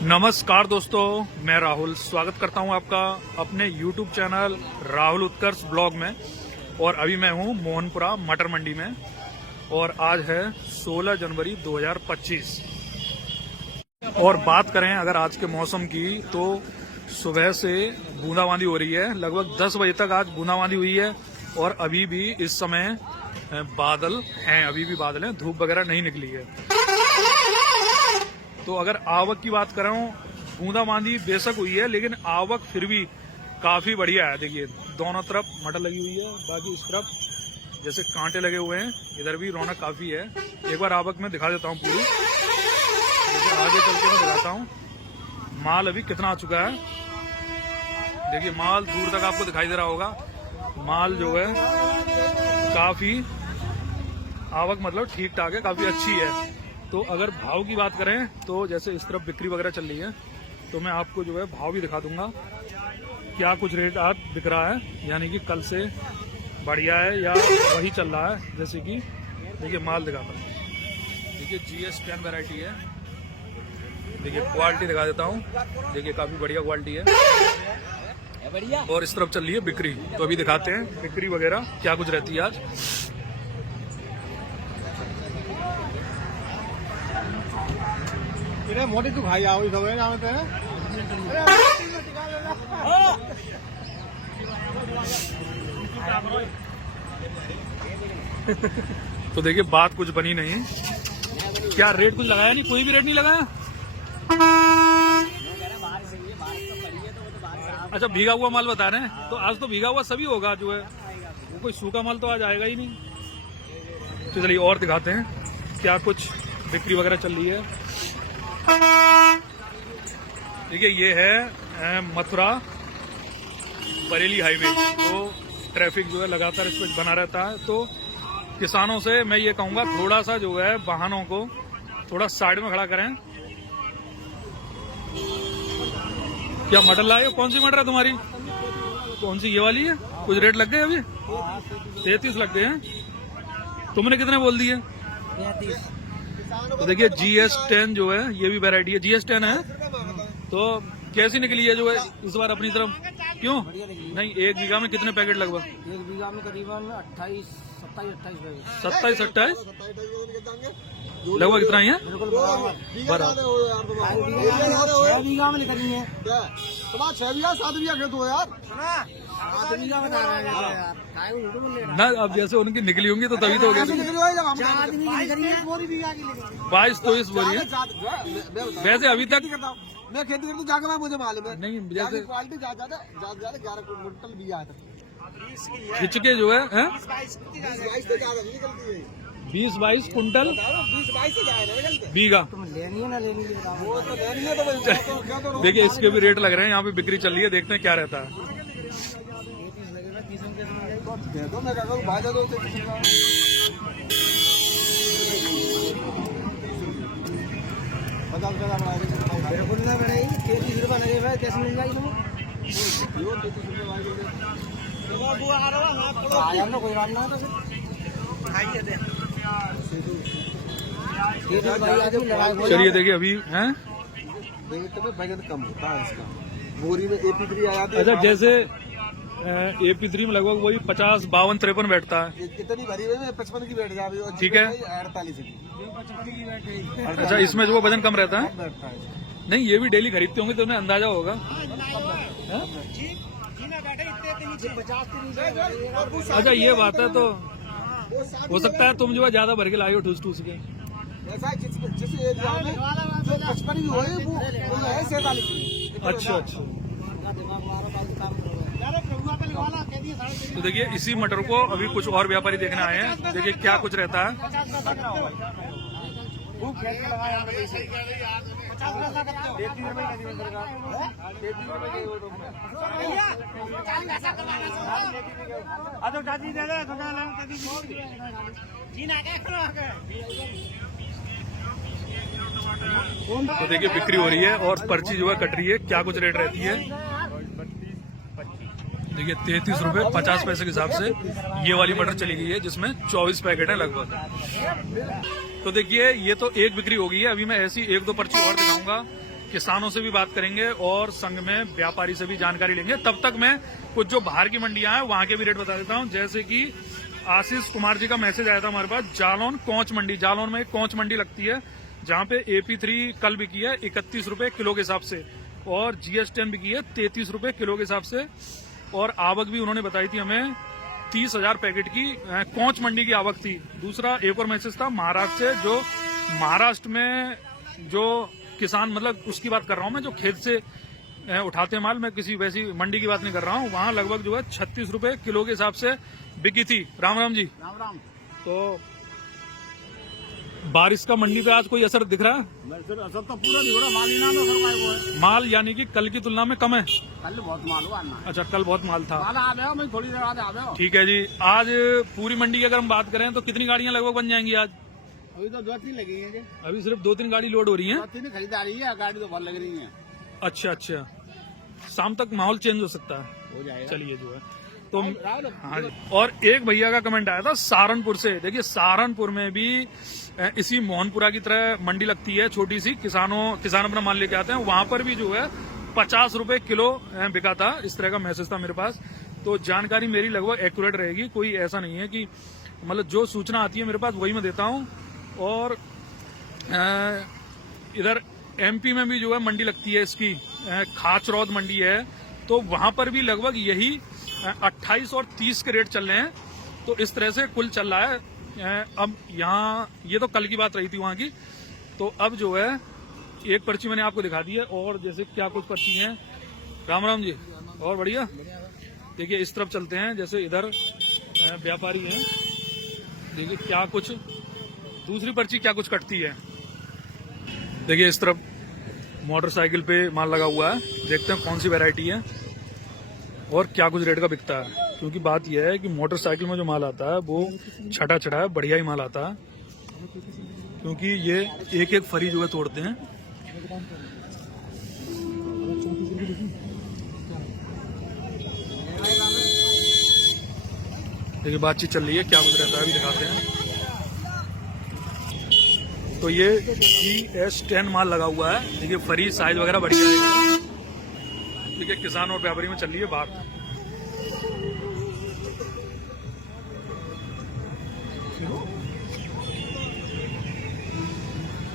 नमस्कार दोस्तों, मैं राहुल स्वागत करता हूं आपका अपने YouTube चैनल राहुल उत्कर्ष ब्लॉग में। और अभी मैं हूं मोहनपुरा मटर मंडी में और आज है 16 जनवरी 2025। और बात करें अगर आज के मौसम की तो सुबह से बूंदाबांदी हो रही है। लगभग 10 बजे तक आज बूंदाबांदी हुई है और अभी भी इस समय बादल हैं, अभी भी बादल हैं, धूप वगैरह नहीं निकली है। तो अगर आवक की बात करूं, बूंदाबांदी बेशक हुई है लेकिन आवक फिर भी काफी बढ़िया है। देखिए दोनों तरफ मटर लगी हुई है, बाकी इस तरफ जैसे कांटे लगे हुए हैं, इधर भी रौनक काफी है। एक बार आवक में दिखा देता हूं पूरी, जैसे आगे चल के मैं दिखाता हूं माल अभी कितना आ चुका है। देखिए माल दूर तक आपको दिखाई दे रहा होगा। माल जो है काफी आवक मतलब ठीक ठाक है, काफी अच्छी है। तो अगर भाव की बात करें तो जैसे इस तरफ बिक्री वगैरह चल रही है तो मैं आपको जो है भाव भी दिखा दूंगा क्या कुछ रेट आज बिक रहा है, यानी कि कल से बढ़िया है या वही चल रहा है। जैसे कि देखिए माल दिखाता हूँ, देखिए GS10 वैरायटी है। देखिए क्वालिटी दिखा देता हूँ, देखिए काफी बढ़िया क्वालिटी है। और इस तरफ चल रही है बिक्री, तो अभी दिखाते हैं बिक्री वगैरह क्या कुछ रहती है आज। मोटी तू खाई आओ तो देखिए बात कुछ बनी नहीं, क्या रेट कुछ लगाया नहीं, कोई भी रेट नहीं लगाया। अच्छा भीगा हुआ माल बता रहे हैं, तो आज तो भीगा हुआ सभी होगा जो है, वो कोई सूखा माल तो आज आएगा ही नहीं। तो चलिए और दिखाते हैं क्या कुछ बिक्री वगैरह चल रही है। देखिए ये है मथुरा बरेली हाईवे, तो ट्रैफिक जो है लगातार इस पर बना रहता है। तो किसानों से मैं ये कहूंगा थोड़ा सा जो है वाहनों को थोड़ा साइड में खड़ा करें। क्या मटर लाए हो? कौन सी मटर है तुम्हारी? कौन सी, ये वाली है? कुछ रेट लग गए अभी? 33 लग गए हैं। तुमने कितने बोल दिए? 33। तो देखिए GS10 जो है ये भी वैरायटी है, GS10 है। तो कैसी निकली है जो है इस बार अपनी तरफ? क्यों नहीं, एक बीघा में कितने पैकेट लगभग? एक बीघा में करीबन 27-28 27-28 लगभग इतना ही है। बिल्कुल बराबर। 6 बीघा में निकली है। 6 बीघा 7 बीघा खेत हो यार, 7 बीघा में ना। अब जैसे उनकी निकली होंगी तो तभी तो हो गया। 22-23 बोरी है। वैसे अभी तक मैं खेती करता हूँ, जाकर मैं मुझे मालूम है नहीं, जैसे क्वालिटी ज्यादा 11 क्विंटल भी आता है। खिंच के जो है 20-22 कुंटल 20-22 से जाए बीघा। लेनी है ना, लेनी है वो तो लेनी है। तो देखिए इसके भी रेट लग रहे हैं, यहाँ पे बिक्री चल रही है, देखते हैं क्या रहता है। दे दो, मैं क्या करूँ, भाई दे दो। 50 रुपया बढ़ाई, 33 रुपया लगे भाई, कैसे मिल जाएगी तुम? 33 रुपया कोई बात ना है। चलिए देखिए अभी हैं बैगन कम होता है इसका, बोरी में AP3 आया था। अच्छा जैसे AP3 में लगभग वही 50, 52, 53 बैठता है। इतनी भरी हुई में 55 की बैठ जाती है। ठीक है, 48 की। अच्छा इसमें जो वजन कम रहता है। नहीं ये भी डेली खरीदते होंगे तो उन्हें अंदाजा होगा। अच्छा ये बात है, तो हो सकता है तुम जो है ज्यादा भर के लाई हो ठूस ठूस के। अच्छा अच्छा, तो देखिए इसी मटर को अभी कुछ और व्यापारी देखने आए हैं, देखिए क्या कुछ रहता है। तो देखिए बिक्री हो रही है और पर्ची जो है कट रही है, क्या कुछ रेट रहती है। देखिए 33 रुपए 50 पैसे के हिसाब से ये वाली मटर चली गई है जिसमें 24 पैकेट है लगभग। तो देखिए ये तो एक बिक्री हो गई है, अभी मैं ऐसी एक दो पर्ची और दिखाऊंगा किसानों से भी बात करेंगे और संघ में व्यापारी से भी जानकारी लेंगे। तब तक मैं कुछ जो बाहर की मंडियां हैं वहां के भी रेट बता देता हूं। जैसे कि आशीष कुमार जी का मैसेज आया था हमारे पास, जालौन कोंच मंडी, जालौन में एक कोंच मंडी लगती है जहां पे AP3 कल बिकी है 31 रुपए किलो के हिसाब से और GS10 बिकी है 33 रुपए किलो के हिसाब से और आवक भी उन्होंने बताई थी हमें 30,000 पैकेट की कोंच मंडी की आवक थी। दूसरा एक और मैसेज था महाराष्ट्र से, जो महाराष्ट्र में जो किसान, मतलब उसकी बात कर रहा हूं मैं, जो खेत से उठाते हैं माल, मैं किसी वैसी मंडी की बात नहीं कर रहा हूं, वहां लगभग जो है 36 रुपए किलो के हिसाब से बिकी थी। राम राम जी। राम राम। तो बारिश का मंडी पे आज कोई असर दिख रहा है? असर तो पूरा नहीं हो रहा, माल ही ना वो है। माल यानी कि कल की तुलना में कम है? कल बहुत माल हुआ ना। अच्छा, कल बहुत माल था। मैं थोड़ी देर बाद आ गया। ठीक है जी। आज पूरी मंडी की अगर हम बात करें तो कितनी गाड़ियां लगभग बन जाएंगी आज? अभी तो 2-3 लगी हैं। अभी सिर्फ 2-3 गाड़ी लोड हो रही है। 2-3 खरीदारी है, गाड़ी तो बहुत लग रही है। अच्छा अच्छा, शाम तक माहौल चेंज हो सकता है। हो जाएगा। चलिए जो है तो हाँ जी। और एक भैया का कमेंट आया था सहारनपुर से। देखिए सहारनपुर में भी इसी मोहनपुरा की तरह मंडी लगती है छोटी सी, किसान अपना माल लेके आते हैं। वहां पर भी जो है 50 रुपए किलो बिका था। इस तरह का मैसेज था मेरे पास। तो जानकारी मेरी लगभग एक्यूरेट रहेगी, कोई ऐसा नहीं है कि मतलब जो सूचना आती है मेरे पास वही मैं देता हूँ। और इधर MP में भी जो है मंडी लगती है इसकी, खाचरौद मंडी है, तो वहां पर भी लगभग यही 28 और 30 के रेट चल रहे हैं। तो इस तरह से कुल चल रहा है। अब यहाँ ये तो कल की बात रही थी वहां की, तो अब जो है एक पर्ची मैंने आपको दिखा दी है और जैसे क्या कुछ पर्ची है। राम राम जी। और बढ़िया। देखिए इस तरफ चलते हैं, जैसे इधर व्यापारी हैं, देखिए क्या कुछ दूसरी पर्ची क्या कुछ कटती है। देखिए इस तरफ मोटरसाइकिल पे माल लगा हुआ है, देखते हैं कौन सी वैरायटी है और क्या कुछ रेट का बिकता है। क्योंकि बात यह है कि मोटरसाइकिल में जो माल आता है वो छटा छटा है, बढ़िया ही माल आता है, क्योंकि ये एक एक फरी जो है तोड़ते हैं। देखिए बातचीत चल रही है, क्या कुछ रहता है अभी दिखाते हैं। तो ये GS10 माल लगा हुआ है। देखिए फरी साइज वगैरह बढ़िया है। देखिए किसान और व्यापारी में चल रही है बात।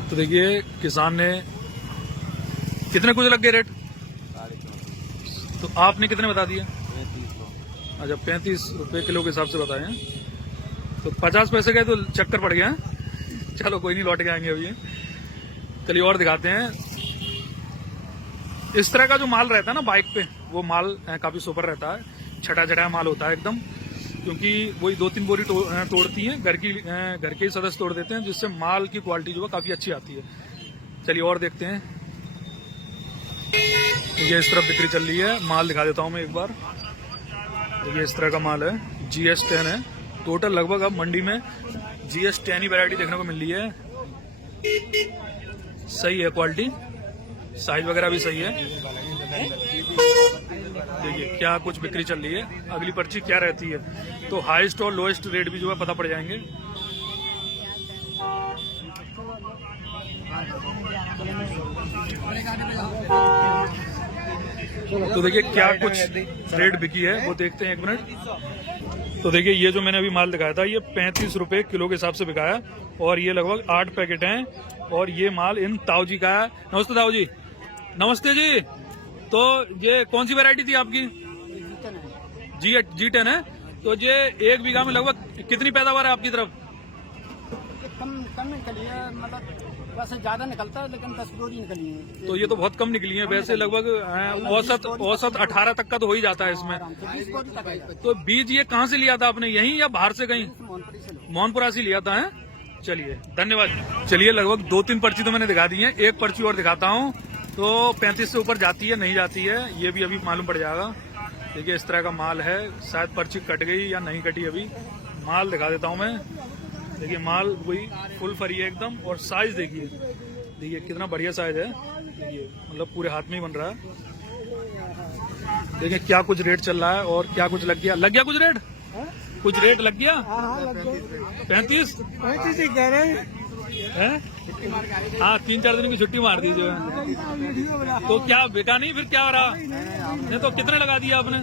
तो देखिए किसान ने कितने कुछ लग गए रेट, तो आपने कितने बता दिए? अच्छा 35 रुपए किलो के हिसाब से बताए हैं, तो 50 पैसे गए तो चक्कर पड़ गया है। चलो कोई नहीं, लौट के आएंगे अभी। चलिए और दिखाते हैं। इस तरह का जो माल रहता है ना बाइक पे, वो माल काफी सुपर रहता है, छटा छटा माल होता है एकदम, क्योंकि वही 2-3 बोरी तोड़ती हैं, घर के ही सदस्य तोड़ देते हैं, जिससे माल की क्वालिटी जो है काफी अच्छी आती है। चलिए और देखते हैं। ये इस तरफ बिक्री चल रही है, माल दिखा देता हूं मैं एक बार। ये इस तरह का माल है, GS10 है। टोटल लगभग अब मंडी में GS10 ही वैरायटी देखने को मिल रही है। सही है क्वालिटी, साइज वगैरह भी सही है। देखिए क्या कुछ बिक्री चल रही है। अगली पर्ची क्या रहती है, तो हाईएस्ट और लोएस्ट रेट भी जो है पता पड़ जाएंगे। तो देखिए क्या कुछ रेट बिकी है वो देखते हैं, एक मिनट। तो देखिए ये जो मैंने अभी माल दिखाया था, ये 35 रुपए किलो के हिसाब से बिकाया और ये लगभग 8 पैकेट हैं और ये माल इन ताऊ जी का है। नमस्ते ताऊ जी। नमस्ते जी। तो ये कौन सी वैरायटी थी आपकी? G10 है। तो ये 1 बीघा में लगभग कितनी पैदावार है आपकी तरफ? कम निकली है, मतलब वैसे ज्यादा निकलता है लेकिन 10 बोरी निकली है। तो ये तो बहुत कम निकली है। वैसे लगभग औसत 18 तक का तो हो ही जाता है इसमें। तो बीज ये कहाँ से लिया था आपने, यहीं या बाहर से कहीं? मोहनपुरा से लिया था है। चलिए धन्यवाद। चलिए लगभग 2-3 पर्ची तो मैंने दिखा दी है, एक पर्ची और दिखाता हूँ। तो 35 से ऊपर जाती है नहीं जाती है ये भी अभी मालूम पड़ जाएगा। देखिए इस तरह का माल है, शायद पर्ची कट गई या नहीं कटी। अभी माल दिखा देता हूँ मैं। देखिए माल वही फुल फरी है एकदम, और साइज देखिए, देखिए कितना बढ़िया साइज है। देखिए मतलब पूरे हाथ में ही बन रहा है। देखिए क्या कुछ रेट चल रहा है और क्या कुछ लग गया कुछ रेट? कुछ रेट लग गया? 35 ही कह रहे हैं। हाँ 3-4 दिन की छुट्टी मार दी जो है। तो क्या बिका नहीं, फिर क्या हो रहा? नहीं तो कितने लगा दिया आपने?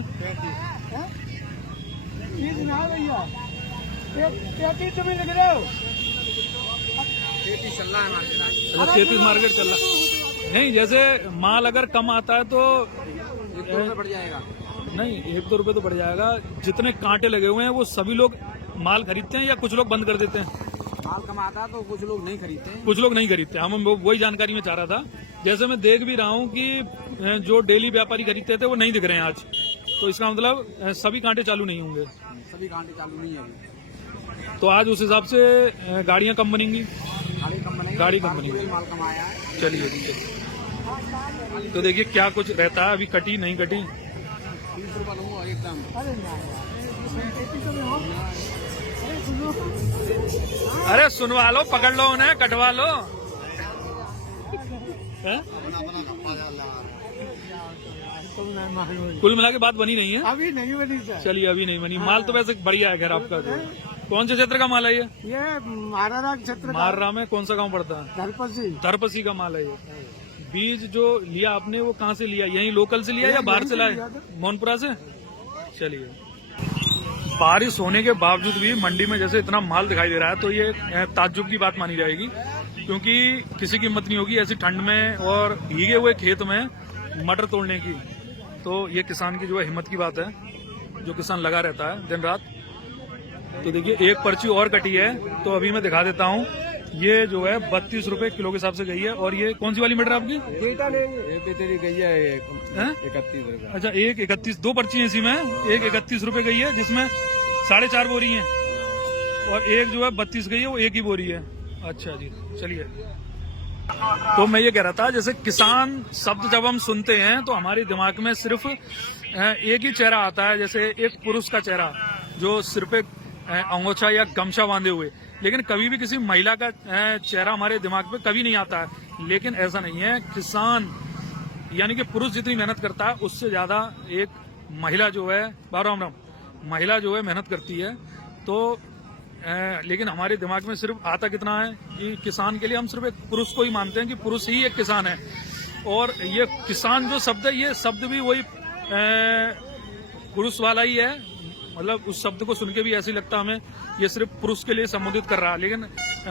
अच्छा 33 मार्केट चल रहा। नहीं जैसे माल अगर कम आता है तो बढ़ जाएगा। नहीं 1-2 रुपए तो बढ़ जाएगा। जितने कांटे लगे हुए हैं वो सभी लोग माल खरीदते हैं या कुछ लोग बंद कर देते हैं? माल कम आता है तो कुछ लोग नहीं खरीदते हैं। कुछ लोग नहीं खरीदते। हम वही जानकारी में चाह रहा था। जैसे मैं देख भी रहा हूँ कि जो डेली व्यापारी खरीदते थे वो नहीं दिख रहे हैं आज, तो इसका मतलब सभी कांटे चालू नहीं होंगे। सभी कांटे चालू नहीं है अभी। तो आज उस हिसाब से गाड़ियां कम बनेंगी। गाड़ी कम बनेगी। माल कम आया है। चलिए चलिए। तो देखिए क्या कुछ रहता है। अभी कटी नहीं कटी। 30 रुपये लूंगा एकदम। अरे सुनवा लो, पकड़ लो उन्हें, कटवा लो। हैं? कुल मिला के बात बनी नहीं है अभी नहीं बनी सर। चलिए अभी नहीं बनी। माल तो वैसे बढ़िया है खैर आपका। तो कौन से क्षेत्र का माल है ये? मारारा क्षेत्र। माररा में कौन सा गांव पड़ता है? धरपसी का माल है ये। बीज जो लिया आपने वो कहाँ से लिया? यहीं लोकल से लिया या बाहर से लाए? मोहनपुरा से। चलिए। बारिश होने के बावजूद भी मंडी में जैसे इतना माल दिखाई दे रहा है तो ये ताज्जुब की बात मानी जाएगी, क्योंकि किसी की हिम्मत नहीं होगी ऐसी ठंड में और भीगे हुए खेत में मटर तोड़ने की। तो ये किसान की जो है हिम्मत की बात है, जो किसान लगा रहता है दिन रात। तो देखिए एक पर्ची और कटी है तो अभी मैं दिखा देता हूँ। ये जो है 32 रुपए किलो के हिसाब से गई है। और ये कौन सी वाली मटर आपकी? तेरी गई है 31 रुपए। अच्छा 1.31 दो पर्ची है इसी में। एक 31 रुपए गई है जिसमें 4.5 बोरी है और एक जो है 32 गई है वो एक ही बोरी है। अच्छा जी चलिए। तो मैं ये कह रहा था जैसे किसान शब्द जब हम सुनते हैं तो हमारे दिमाग में सिर्फ एक ही चेहरा आता है, जैसे एक पुरुष का चेहरा जो सिर पे अंगोछा या गमछा बांधे हुए, लेकिन कभी भी किसी महिला का चेहरा हमारे दिमाग पे कभी नहीं आता है। लेकिन ऐसा नहीं है। किसान यानी कि पुरुष जितनी मेहनत करता है उससे ज्यादा एक महिला जो है महिला जो है मेहनत करती है। तो लेकिन हमारे दिमाग में सिर्फ आता कितना है कि किसान के लिए हम सिर्फ एक पुरुष को ही मानते हैं कि पुरुष ही एक किसान है। और ये किसान जो शब्द है ये शब्द भी वही पुरुष वाला ही है। मतलब उस शब्द को सुन के भी ऐसे लगता हमें ये सिर्फ पुरुष के लिए संबोधित कर रहा है, लेकिन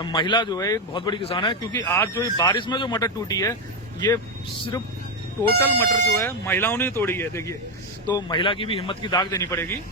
महिला जो है एक बहुत बड़ी किसान है। क्योंकि आज जो ये बारिश में जो मटर टूटी है ये सिर्फ टोटल मटर जो है महिलाओं ने तोड़ी है। देखिए तो महिला की भी हिम्मत की दाग देनी पड़ेगी।